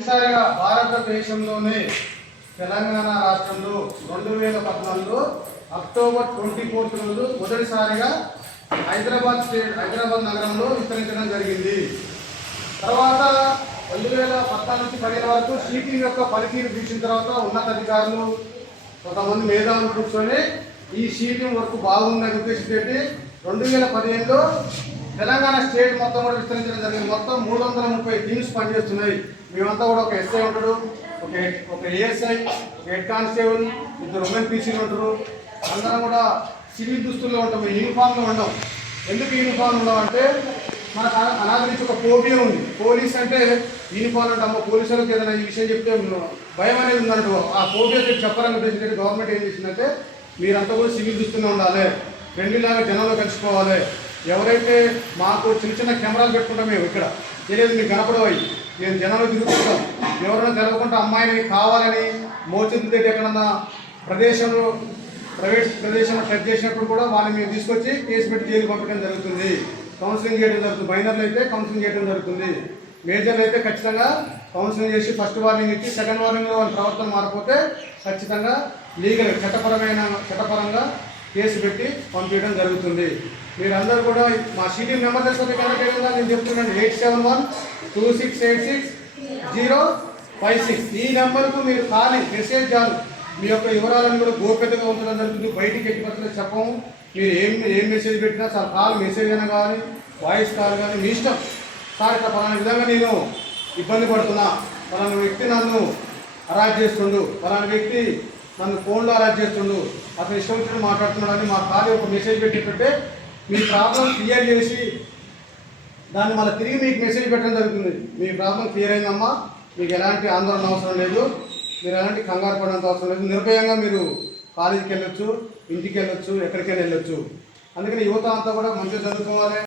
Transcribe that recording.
తొలిసారిగా భారతదేశంలోనే తెలంగాణ రాష్ట్రంలో రెండు వేల పద్నాలుగులో అక్టోబర్ ట్వంటీ ఫోర్త్ రోజు మొదటిసారిగా హైదరాబాద్ స్టేట్ హైదరాబాద్ నగరంలో విస్తరించడం జరిగింది. తర్వాత రెండు వేల పద్నాలుగు నుంచి పదిహేను వరకు సీటింగ్ యొక్క పనితీరు తీసిన తర్వాత ఉన్నతాధికారులు కొంతమంది మేధావులు కూర్చొని ఈ సీటింగ్ వర్క్ బాగుందని ఉద్దేశించి రెండు వేల పదిహేనులో తెలంగాణ స్టేట్ మొత్తం కూడా విస్తరించడం జరిగింది. మొత్తం మూడు వందల ముప్పై టీమ్స్ పనిచేస్తున్నాయి. మేమంతా కూడా ఒక ఎస్ఐ ఉంటాడు ఒక ఒక ఏఎస్ఐ ఒక హెడ్ కానిస్టేబుల్ ఇద్దరు ఉమెన్ పీసీలు ఉంటారు. అందరం కూడా సివిల్ దుస్తుల్లో ఉంటాం యూనిఫామ్లో ఉండం. ఎందుకు యూనిఫామ్ ఉండడం అంటే మనకు అనా- అనాది నుంచి ఒక ఫోబియా ఉంది. పోలీస్ అంటే యూనిఫామ్ అంటే అమ్మ పోలీసులకు ఏదైనా ఈ విషయం చెప్తే భయం అనేది ఉందంటూ. ఆ ఫోబియా చెప్పాలని ఉద్దేశించి గవర్నమెంట్ ఏం చేసిందంటే మీరంతా కూడా సివిల్ దుస్తుల్లో ఉండాలి. ఫ్రెండ్లీలాగా జనంలో కలిసిపోవాలి ఎవరైతే మాకు చిన్న చిన్న కెమెరాలు పెట్టుకుంటాం మేము ఇక్కడ తెలియదు మీకు కనపడవయి నేను జనాలు తిరుగుతుంటాం. ఎవరైనా తెలవకుండా అమ్మాయిని కావాలని మోచేతులు ఎక్కడన్నా ప్రదేశంలో ప్రైవేట్ ప్రదేశంలో టచ్ చేసినప్పుడు కూడా వాళ్ళని మేము తీసుకొచ్చి కేసు పెట్టి జైలు పంపడం జరుగుతుంది. కౌన్సిలింగ్ చేయడం జరుగుతుంది. మైనర్లు అయితే కౌన్సిలింగ్ చేయడం జరుగుతుంది. మేజర్లు అయితే ఖచ్చితంగా కౌన్సిలింగ్ చేసి ఫస్ట్ వార్నింగ్ ఇచ్చి సెకండ్ వార్నింగ్లో వాళ్ళ ప్రవర్తన మారిపోతే ఖచ్చితంగా లీగల్ చట్టపరమైన చట్టపరంగా కేసు పెట్టి పంపించడం జరుగుతుంది. మీరందరూ కూడా మా సిటీ నెంబర్ తెలుసుకుంటే కనెక్ట్ అయ్యిందా నేను చెప్తున్నాను. Eight seven one two six eight six zero five six. ఈ నెంబర్కు మీరు ఖాళీ మెసేజ్ చాలు. మీ యొక్క వివరాలను కూడా గోప్యతగా ఉంచడం జరుగుతుంది బయటికి ఎట్టి చెప్పము మీరు ఏం ఏం మెసేజ్ పెట్టినా సార్ కాల్ మెసేజ్ అయినా కానీ వాయిస్ కాల్ కానీ మీ ఇష్టం. సార్ ఇట్లా పలానా విధంగా నేను ఇబ్బంది పడుతున్నా. పలానా వ్యక్తి నన్ను అరాజ్ చేస్తుండు. పలానా వ్యక్తి నన్ను ఫోన్లో అరాజ్ చేస్తుండు. అతను ఇష్టం వచ్చినట్టు మాట్లాడుతున్నాడని మా ఖాళీ ఒక మెసేజ్ పెట్టినట్టే మీ ప్రాబ్లం క్లియర్ చేసి దాన్ని మళ్ళీ తిరిగి మీకు మెసేజ్ పెట్టడం జరుగుతుంది. మీ ప్రాబ్లం క్లియర్ అయిందమ్మా. మీకు ఎలాంటి ఆందోళన అవసరం లేదు. మీరు ఎలాంటి కంగారు పడడం అవసరం లేదు. నిర్భయంగా మీరు కాలేజీకి వెళ్ళొచ్చు ఇంటికి వెళ్ళొచ్చు ఎక్కడికైనా వెళ్ళొచ్చు. అందుకని యువత అంతా కూడా మంచిగా చదువుకోవాలి.